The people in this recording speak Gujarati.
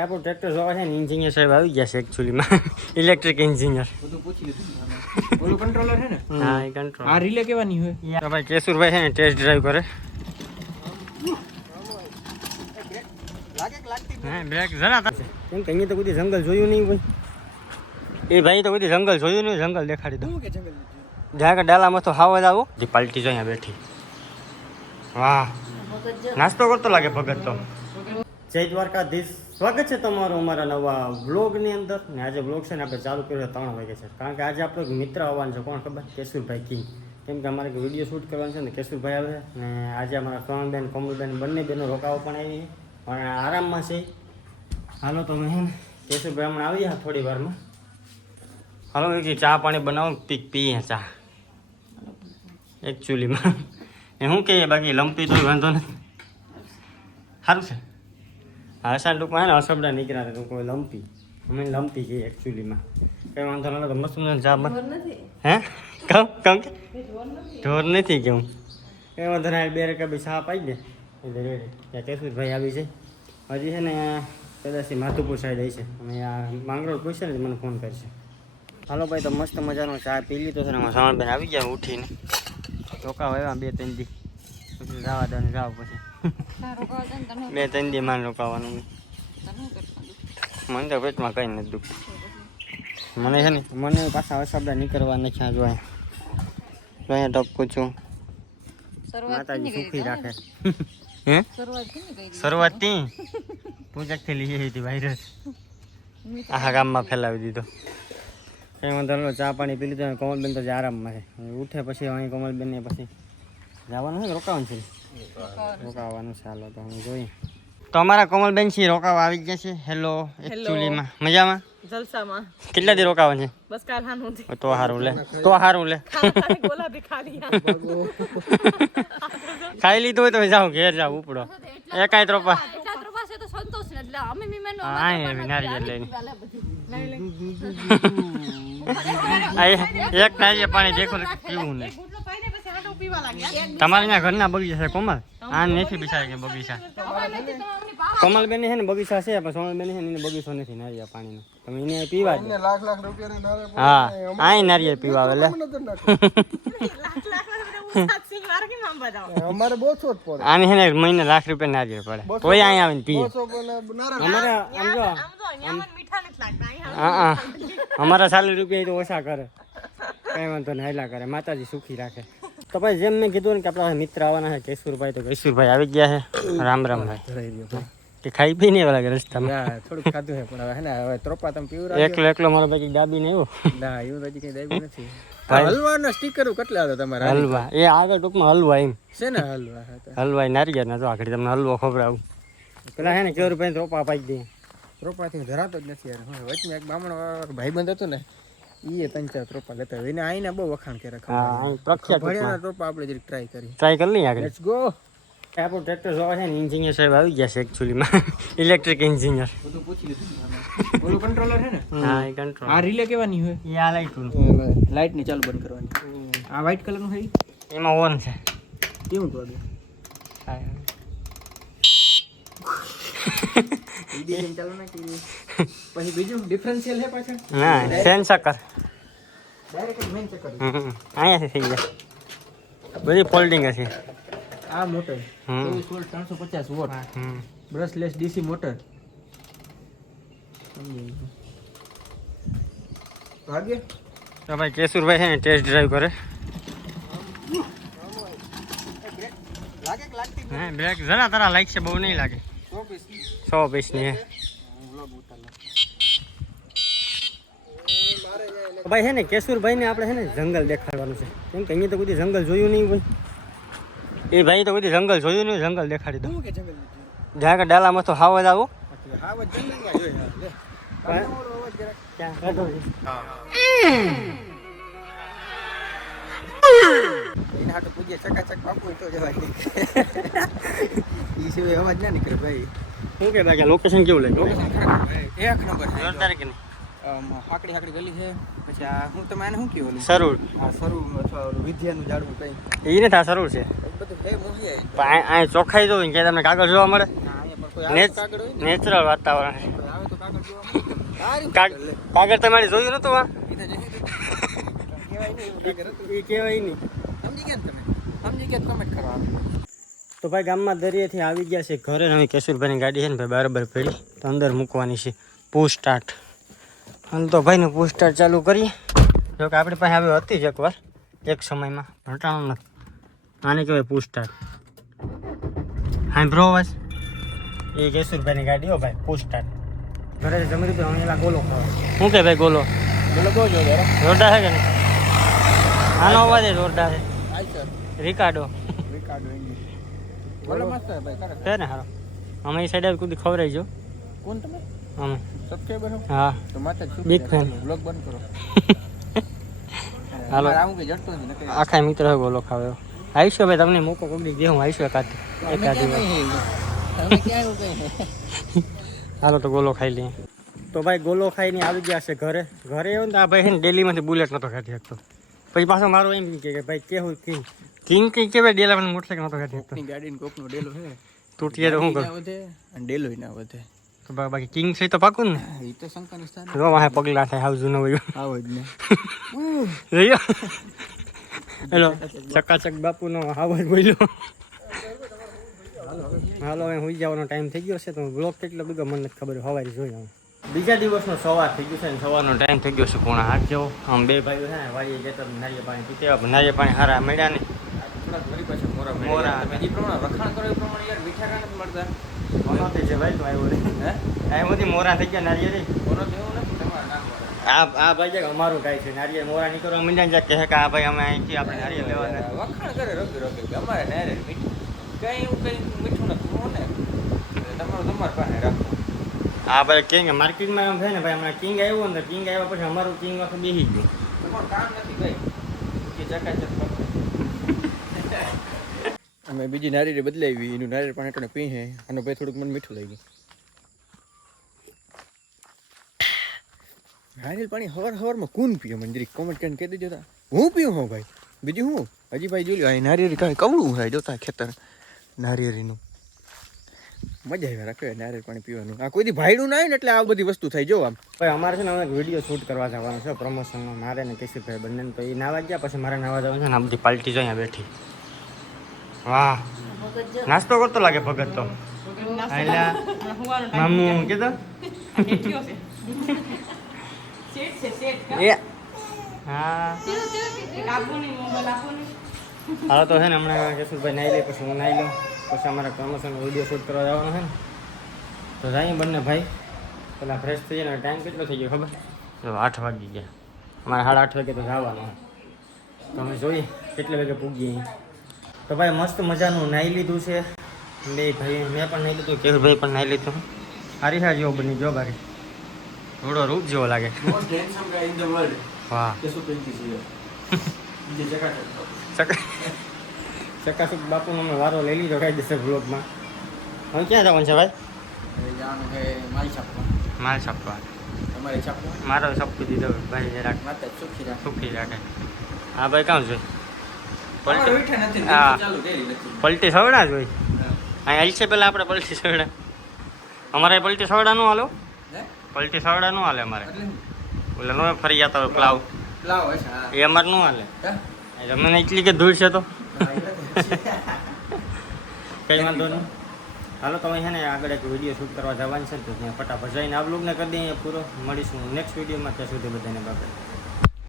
આપણું ટ્રેક્ટર જોવા છે ને એન્જિનિયર સાહેબ આવી ગયા છે એકચ્યુઅલીમાં ઇલેક્ટ્રિક એન્જિનિયર બધું પૂછી લીધું ઓલું કંટ્રોલર છે ને? હા એ કંટ્રોલ આ રિલે કેવાની હોય? તો ભાઈ કેશુરભાઈ છે ને ટેસ્ટ ડ્રાઈવ કરે. હા બ્રેક જરા કેમ કે અહીંયા તો કોઈ જંગલ જોયું નહીં ભાઈ એ ભાઈ તો કોઈ જંગલ જોયું નહીં જંગલ દેખાડી દો. કે જંગલ જ્યાં? કે ડાલામાં તો હાવ જ આવો. જે પાલટી જો અહીંયા બેઠી. વાહ. નાસ્તો કરતો લાગે ભગત તો. જય દ્વારકાધીશ. સ્વાગત છે તમારું અમારા નવા વ્લોગની અંદર. ને આજે વ્લોગ છે ને આપણે ચાલુ કર્યો ત્રણ વાગે છે. કારણ કે આજે આપણો એક મિત્ર આવવાનો છે. કોણ ખબર? કેશુરભાઈ કિંગ. કેમ કે અમારે વીડિયો શૂટ કરવાનું છે ને, કેશુરભાઈ આવે. ને આજે અમારા સોનલબેન કોમલબેન બંને બહેનો રોકાવો પણ આવી. પણ આરામમાં છે. હાલો, તો મેં હે કેશુરભાઈ હમણાં આવી ગયા થોડી વારમાં. હાલો, એક ચા પાણી બનાવો પીક પીએ ચા. એકચ્યુઅલીમાં એ શું કહીએ બાકી લંપી તો વાંધો નથી. સારું છે. હાસા ટૂંકમાં ને અસબડા નીકળ્યા હતા કોઈ લંપી. અમે લંપી કહીએ એકચ્યુઅલીમાં કંઈ વાંધો ન તો મસ્ત મને જાબ હે? કમ કમ ઢોર નથી. કેવું કંઈ વાંધો ના બે રકા બી ચા પાઈ દે એટલે ત્યાં કેશુરભાઈ આવી છે. હજી છે ને કદાચ ઈ માધુપુર સાઈડ આવી છે. અને આ માંગરોળ પૂછશે ને તો મને ફોન કરશે. હાલો ભાઈ તો મસ્ત મજાનો ચા પી લીધો છે ને સામાન આવી ગયા ઉઠીને. ચોકા આવ્યા બે ત્રણ દી. પછી જવા દો ને પછી. બે ત્રણ દી માન રોકાવાનું મને તો પેટમાં કઈ નથી દુઃખ. મને છે ને મને પાછા અસબડા નીકળવા નથી આ જોયા. અહીંયા ટપકું છું માતાજી સુખી રાખે. હે? શરૂઆતથી પૂજકથી લઈ હતી વાયરસ આખા ગામમાં ફેલાવી દીધો. કઈ વાંધો ચા પાણી પી લીધો કોમલબેન તો જે આરામમાં છે. ઉઠે પછી અહીં કોમલબેન ને પછી. જવાનું છે રોકાવાનું છે? રોકાવાનું છે હાલો તો હું જોઈએ તો અમારા કોમલબેન છે રોકાવા આવી ગયા છે. હેલો એકચ્યુઅલીમાં મજામાં? જલસામાં. કેટલા દી રોકાવાનું છે? બસ કાલ હાનું થી તો હારું લે તો હારું લે. ખાઈ લીધું હોય તો જાઓ ઘેર જાવ ઉપડો. એકાય ત્રોપા એક નારિયેળ પાણી દેખો કેવું પીવું નહીં. તમારે ત્યાં ઘરના બગીચા છે કોમલ? આ નથી બિચારે કે બગીચા? કોમલબેન છે ને બગીચા છે પણ સોનલબેન છે ને બગીચો નથી નારિયેળ પાણીનો. તમે એને પીવા દે. લાખ લાખ રૂપિયાની હા આ નારિયેળ પીવા આવે લે લાખ લાખ રૂપિયા સાત સિંહ વાર કે મામ બજાવ અમારે બહુ છોટ પડે. આને છે ને મહિને લાખ રૂપિયા નારિયેળ પડે. કોઈ અહીંયા આવીને પીએ. અમારે આમ જો આમ તો અહીંયા મને મીઠા નથી લાગતા અહીંયા હા હા. અમારા સાલી રૂપિયા તો ઓછા કરે. કઈ વાંધો નહીં હેલા કરે. માતાજી સુખી રાખે. તો ભાઈ જેમ મેં કીધું ને કે આપણા મિત્ર આવવાના છે કેશુરભાઈ તો કેશુરભાઈ આવી ગયા છે. રામ રામ ભાઈ. કે ખાઈ પી નહીં લાગે રસ્તામાં? થોડું ખાધું છે પણ હવે ને હવે ત્રોપા તમે પીવરા એકલો એકલો મારો ભાઈ ડાબી ને એવું ના એવું તો હજી કઈ ડાબી નથી. હલવાના સ્ટીકરો કેટલા હતા તમારા? હલવા. એ આગળ ટૂંકમાં હલવા એમ. છે ને હલવા હલવા નારિયેળ ના તો આગળ તમને હલવો ખવડાવું. પેલા હે ને કેશુરભાઈ રોપા પાઈ દે. ત્રોપાથી ધરાતો જ નથી યાર. વચમાં એક બામણો ભાઈબંધ હતો ને ઈ ત્રણ ચાર ત્રોપા લેતા હોય. એને આઈને બહુ વખાણ કરે હા પ્રખ્યાત ભણ્યાના ત્રોપા આપણે જરીક ટ્રાય કરી ટ્રાય કરી લઈએ આગળ. લેટ્સ ગો આપણું ટ્રેક્ટર જોવા છે ને એન્જિનિયર સાહેબ આવી ગયા છે એકચ્યુઅલીમાં ઇલેક્ટ્રિક એન્જિનિયર બધું પૂછી લીધું ઓલું કંટ્રોલર છે ને? હા એ કંટ્રોલ આ રિલે કેવાની હોય? એ આ લાઈટું લાઈટ ને ચાલુ બંધ કરવાની. આ વ્હાઈટ કલરનું હોય એમાં ઓન છે. કેવું તો બીજું ચાલુ ના કરી પછી બીજું ડિફરન્શિયલ છે પાછળ? ના સેન્સર કર ડાયરેક્ટ મેઇન ચક્કર હમ અહીંયાથી થઈ જાય. બધી ફોલ્ડિંગ હશે આ મોટર હમ. ચોવીસ વોલ્ટ ત્રણસો પચાસ વોટ હમ. બ્રશલેસ ડીસી મોટર ભાગ્ય? તો ભાઈ કેશુરભાઈ છે ને ટેસ્ટ ડ્રાઈવ કરે. લાગે કે લાગતી હા બ્રેક જરા તારા લાઈક છે બહુ નહીં લાગે. સો પીસ સો પીસની ભાઈ છે ને કેશુરભાઈ ને આપણે છે ને જંગલ દેખાડવાનું છે કેમ કે અહીંયા તો કોઈ જંગલ જોયું નહીં ભાઈ એ ભાઈ તો કોઈ જંગલ જોયું નહીં જંગલ દેખાડી દો જ્યાં કે ડાલામાં તો હાવ જ આવો. ક્યાં? એને હાટું પૂજે ચકાચક પાકું તો જવાય ઈ સિવાય અવાજ ના નીકળે ભાઈ. શું કે બાકી લોકેશન કેવું લાગે લોકેશન. એક નંબર છે જોરદાર કે નહીં. હાકડી હાકડી ગલી છે. પછી આ હું તમે આને શું કહેવું ઓલું? સરૂર આ સરું અથવા વિદ્યાનું જાડવું કઈ. એ નથી આ સરૂર છે. એ બધું હે મોહી આ- ચોખ્ખાઈ જોઈને કે તમને કાગળ જોવા મળે? નેચરલ વાતાવરણ કાગળ જોવા તમારે જોયું નતું આ? કહેવાય નહીં. તો ભાઈ ગામમાં દરિયાથી આવી ગયા છે ઘરે નવી કેશુરભાઈની ગાડી છે ને ભાઈ બરાબર પડી. તો અંદર મૂકવાની છે પૂ સ્ટાર્ટ હાલ તો ભાઈને પૂ ચાલુ કરીએ. જો કે આપણી પાસે હવે હતી જ એકવાર, એક સમયમાં. ઘટાણો નથી. આને કહેવાય પૂ સ્ટાર્ટ હા બ્રો અવાજ. એ કેશુરભાઈની ગાડી હો ભાઈ પૂ સ્ટાર્ટ ઘરે જમી લીધું હું એલા ગોલો શું કે ભાઈ ગોલો? બોલો બહુ જો જરા જોરદાર છે કે નહીં? આનો અવાજ જોરદાર છે રિકાર્ડો રિકાર્ડો ઇંગ્લિશ બોલો મસ્ત છે ભાઈ કરે છે ને હારો અમે એ સાઈડ કુદી ખવડાવી જો કોણ તમે અમે સબસ્ક્રાઇબર હો હા તો માથે છું બિગ ફેન બ્લોગ બંધ કરો હાલો. આવું કઈ જડતું જ નથી આખા મિત્ર હોય ગોલો ખાવ્યો આવીશું ભાઈ તમને મોકો કોકડી દે હું આવીશું એકાદ એકાદ હે? ક્યાં હાલો તો ગોલો ખાઈ લઈએ તો ભાઈ ગોલો ખાઈને આવી ગયા છે ઘરે ઘરે એવું ને આ ભાઈ છે ડેલીમાંથી બુલેટ નતો કાઢી શકતો પછી પાછો મારો એમ કે ભાઈ કેવું કિંગ કિંગ કઈ કહેવાય? ડેલામાં મોટરસાઇકલ નતો કાઢી શકતો ની ગાડીનો કોકનો ડેલો હે તૂટીએ તો શું કરું? વધે અને ડેલો ના વધે. તો બાકી કિંગ છે તો પાકું ને? એ તો શંકરનું સ્થાન રો વાહે પગલા થાય હાવ જૂનો હોય. આવો જ ને. રહ્યો હેલો. ચકાચક બાપુનો જ બોલ્યો. હાલો હવે હું જવાનો ટાઈમ થઈ ગયો છે તો બ્લોક કેટલો બધો મને ખબર સવારે જોઈ આવું બીજા દિવસનો સવાર થઈ ગયો છે ને સવારનો ટાઈમ થઈ ગયો છે પોણા હાથ જેવો. આમ બે ભાઈઓ છે ને વાડીએ જતા નારિયેળ પાણી પીતે. નારિયેળ પાણી હારા મળ્યા ને. થોડાક વળી પાછા મોરા મોરા. જે પ્રમાણે વખાણ કરો એ પ્રમાણે યાર મીઠા નથી મળતા? મોનોથી છે ભાઈ તો આવ્યો રે. હે? મોરા થઈ ગયા નારિયેળી. કોનો તો નથી તમારે નામ આ આ ભાઈ કે અમારું કાંઈ છે નારિયેળ મોરા નીકળવા માંડ્યા ને જ્યાં કહે કે આ ભાઈ અમે અહીંથી આપણે નારિયેળ લેવાના. વખાણ કરે રગી રગી કે અમારે નારે મીઠું કઈ એવું કઈ મીઠું નથી ને? તમારું તમારે પાસે રાખવું આ ભાઈ કિંગ માર્કેટમાં એમ થાય ને ભાઈ હમણાં કિંગ આવ્યો ને કિંગ આવ્યા પછી અમારું કિંગ આખું બેસી ગયું. કામ નથી અમે બીજી નારિયેળ બદલાવી એનું નારિયેળ પાણી આપણે પી હે અને ભાઈ થોડુંક મને મીઠું લઈ ગયું નારિયેળ પાણી હવાર હવારમાં કોણ પીએ? મને જરીક કોમેન્ટ કરીને કહી દેજો હું પીઉં હું ભાઈ? બીજું હું? હજી ભાઈ જોયું નારિયેરી આ કાંઈ કવડું હોય જોતા ખેતર નારિયેળીનું. મજા આવે રાખે નારિયેળ પાણી પીવાનું. આ કોઈ દી ભાઈડું ના હોય ને એટલે આ બધી વસ્તુ થાય જો આમ. ભાઈ અમારે છે ને હવે વીડિયો શૂટ કરવા જવાનું છે પ્રમોશનનો મારે ને કેશુભાઈ બંને તો એ નાવા ગયા પછી મારે નાવા જવાનું છે ને આ બધી પાલટી જો અહીંયા બેઠી. વાહ. નાસ્તો કરતો લાગે ભગત તો. મામું શેઠ એ હા હાલો તો છે ને હમણાં કેશુભાઈ નાઈ લે પછી હું નાઈ લઉં. પછી અમારે પ્રમોશનનો વીડિયો શૂટ કરવા જવાનો છે ને તો જઈએ બંને ભાઈ. પેલા ફ્રેશ થઈ જાય ટાઈમ કેટલો થઈ ગયો ખબર? આઠ વાગી ગયા. અમારે સાડા આઠ વાગે તો જવાનું તો અમે જોઈએ કેટલે વાગે પૂગીએ તો ભાઈ મસ્ત મજાનું નાહી લીધું છે. બે ભાઈ મેં પણ નાહી લીધું કેશુભાઈ પણ નાહી લીધું. હરીસા જેવો બની જો બાકી થોડો રૂપ જેવો લાગે. વાહ ચકા ચકાસુક બાપુનો અમે વારો લઈ લીધો દેશે બ્લોગમાં હવે ક્યાં જવાનું છે ભાઈ? જવાનું છે માલ છાપવા. માલ છાપવા. તમારે છાપવા? મારો છપી દીધો ભાઈ જરાક. માતા સુખી રાખ. સુખી રાખે. હા ભાઈ કામ જોઈ પલટી સવડા જોઈ અહીં હાલ છે પેલા આપણે પલટી સવડા. અમારે પલટી સવડા નું હાલો. પલટી સવડા નું હાલે અમારે. ઓલા નો ફરી જતા હોય પ્લાવ પ્લાવ એ અમારે નું હાલે. તમને એટલી કે ધૂળ છે તો. કઈ વાંધો નહીં. હાલો તમે છે ને આગળ એક વીડિયો શૂટ કરવા જવાની છે તો ત્યાં ફટાફટ જઈને આ બ્લોગને કરી દઈએ પૂરો. મળીશું નેક્સ્ટ વિડીયોમાં ત્યાં સુધી બધાને બાબત